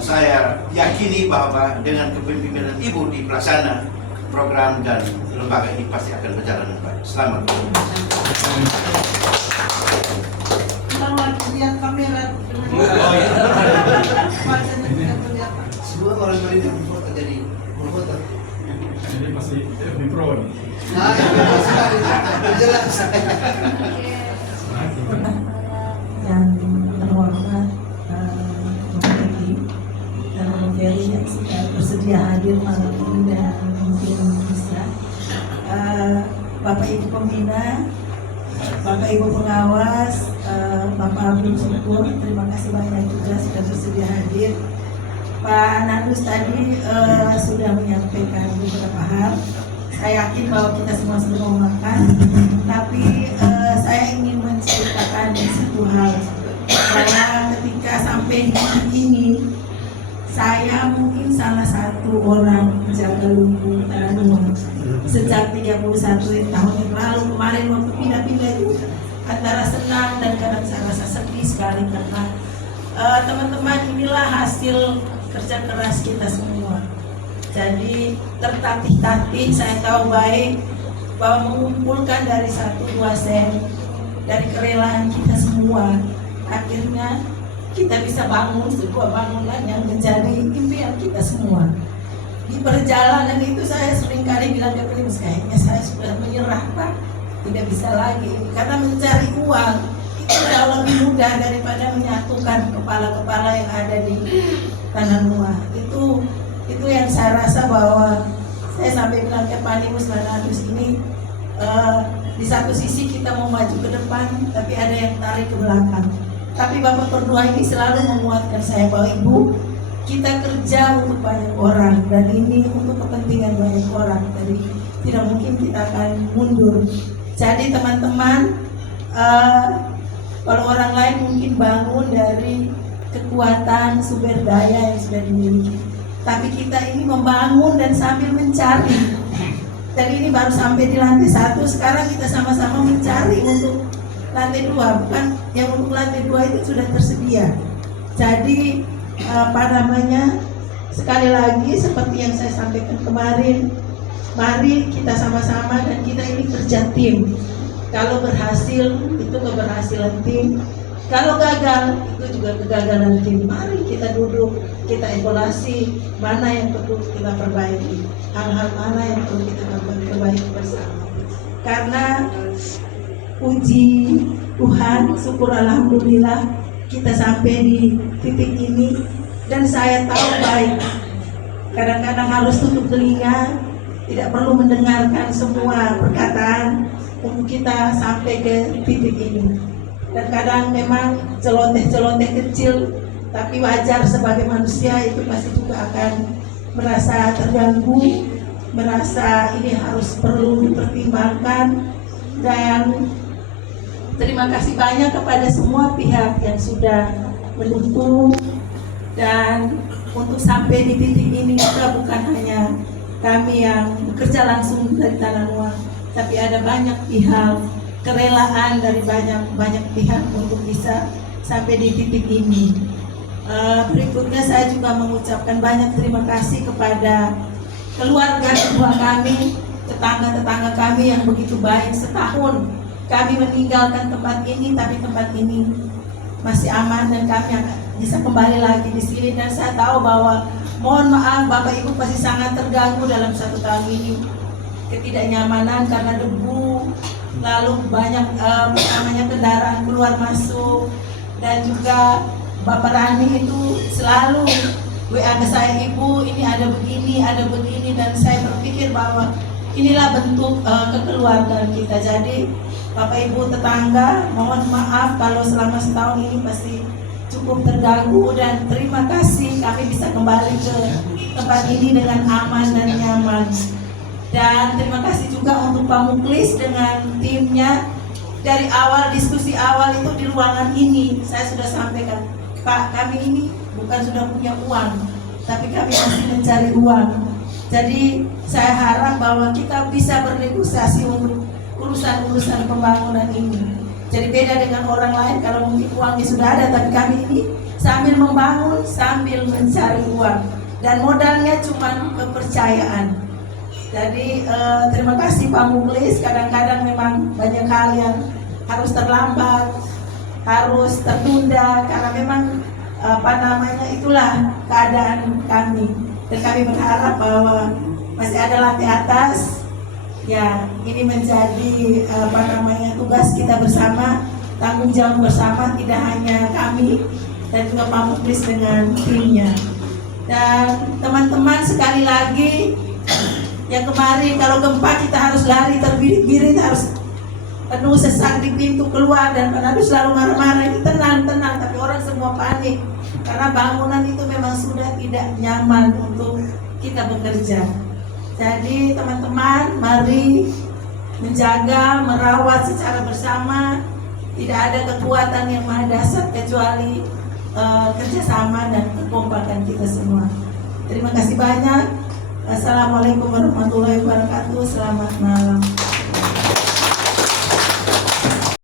dan saya yakini bahwa dengan kepemimpinan Ibu di pelaksana program dan lembaga ini pasti akan berjalan dengan baik. Selamat. Lihat kamera. Semua orang yang berfoto jadi berfoto. Ini pasti FB Pro nih. Nah, jelas. Yang terhormat Bapak dan Ferry yang sudah bersedia hadir malam ini dan mungkin bisa Bapak Ibu Pembina, Bapak Ibu Pengawas, Bapak Abdul Syukur, terima kasih banyak juga sudah bersedia hadir. Pak Nandus tadi sudah menyampaikan beberapa hal. Saya yakin bahwa kita semua sudah mau makan, tapi saya ingin menceritakan satu hal bahwa ketika sampai di ini, saya mungkin salah satu orang penjaga lumbung Tanah sejak 31 tahun yang lalu. Kemarin waktu pindah-pindah itu antara senang dan kadang saya rasa sedih sekali karena teman-teman inilah hasil kerja keras kita semua. Jadi tertatih-tatih saya tahu baik bahwa mengumpulkan dari 1-2 sen dari kerelaan kita semua, akhirnya kita bisa bangun sebuah bangunan yang menjadi impian kita semua. Di perjalanan itu saya seringkali bilang ke Primus, kayaknya saya sudah menyerah Pak, tidak bisa lagi karena mencari uang itu jauh lebih mudah daripada menyatukan kepala-kepala yang ada di Tanah Nuah. Itu yang saya rasa bahwa saya sampai bilang ke Pak Nimus dan Nandus ini di satu sisi kita mau maju ke depan tapi ada yang tarik ke belakang. Tapi Bapak berdua ini selalu menguatkan saya bahwa Ibu, kita kerja untuk banyak orang dan ini untuk kepentingan banyak orang. Jadi tidak mungkin kita akan mundur. Jadi teman-teman, kalau orang lain mungkin bangun dari kekuatan sumber daya yang sudah dimiliki, tapi kita ini membangun dan sambil mencari. Jadi ini baru sampai di lantai 1, sekarang kita sama-sama mencari untuk lantai 2, bukan yang untuk lantai 2 itu sudah tersedia. Jadi sekali lagi seperti yang saya sampaikan kemarin, mari kita sama-sama dan kita ini kerja tim. Kalau berhasil itu keberhasilan tim, kalau gagal itu juga kegagalan tim. Mari kita duduk, kita evaluasi mana yang perlu kita perbaiki, hal-hal mana yang perlu kita perbaiki bersama. Karena puji Tuhan, syukur alhamdulillah kita sampai di titik ini. Dan saya tahu baik, kadang-kadang harus tutup telinga, tidak perlu mendengarkan semua perkataan untuk kita sampai ke titik ini. Dan kadang memang celoteh-celoteh kecil, tapi wajar sebagai manusia itu pasti juga akan merasa terganggu, merasa ini harus perlu dipertimbangkan. Dan terima kasih banyak kepada semua pihak yang sudah mendukung. Dan untuk sampai di titik ini juga bukan hanya kami yang bekerja langsung dari Tanah Nuah, tapi ada banyak pihak, kerelaan dari banyak pihak untuk bisa sampai di titik ini. Berikutnya saya juga mengucapkan banyak terima kasih kepada keluarga kedua kami, tetangga-tetangga kami yang begitu baik. Setahun kami meninggalkan tempat ini, tapi tempat ini masih aman dan kami akan bisa kembali lagi di sini. Dan saya tahu bahwa mohon maaf Bapak Ibu pasti sangat terganggu dalam 1 tahun ini, ketidaknyamanan karena debu, lalu banyak kendaraan keluar masuk, dan juga Bapak Rani itu selalu WA ke saya, Ibu ini ada begini, dan saya berpikir bahwa inilah bentuk kekeluargaan kita. Jadi Bapak Ibu tetangga, mohon maaf kalau selama setahun ini pasti cukup terganggu, dan terima kasih kami bisa kembali ke tempat ini dengan aman dan nyaman. Dan terima kasih juga untuk Pak Muklis dengan timnya. Dari awal, diskusi awal itu di ruangan ini saya sudah sampaikan, Pak, kami ini bukan sudah punya uang, tapi kami masih mencari uang. Jadi saya harap bahwa kita bisa bernegosiasi untuk urusan-urusan pembangunan ini. Jadi beda dengan orang lain, kalau mungkin uangnya sudah ada, tapi kami ini sambil membangun, sambil mencari uang, dan modalnya cuma kepercayaan. Jadi terima kasih Pak Muklis. Kadang-kadang memang banyak hal yang harus terlambat, harus tertunda karena memang itulah keadaan kami. Dan kami berharap bahwa masih ada lantai atas. Ya, ini menjadi tugas kita bersama, tanggung jawab bersama, tidak hanya kami dan juga Pak Muklis dengan timnya. Dan teman-teman, sekali lagi, yang kemarin kalau gempa kita harus lari terbirit-birit, harus penuh sesak di pintu keluar dan harus selalu marah-marah. Itu tenang, tapi orang semua panik karena bangunan itu memang sudah tidak nyaman untuk kita bekerja. Jadi teman-teman, mari menjaga, merawat secara bersama. Tidak ada kekuatan yang maha dasar kecuali kerjasama dan kekompakan kita semua. Terima kasih banyak. Assalamualaikum warahmatullahi wabarakatuh. Selamat malam.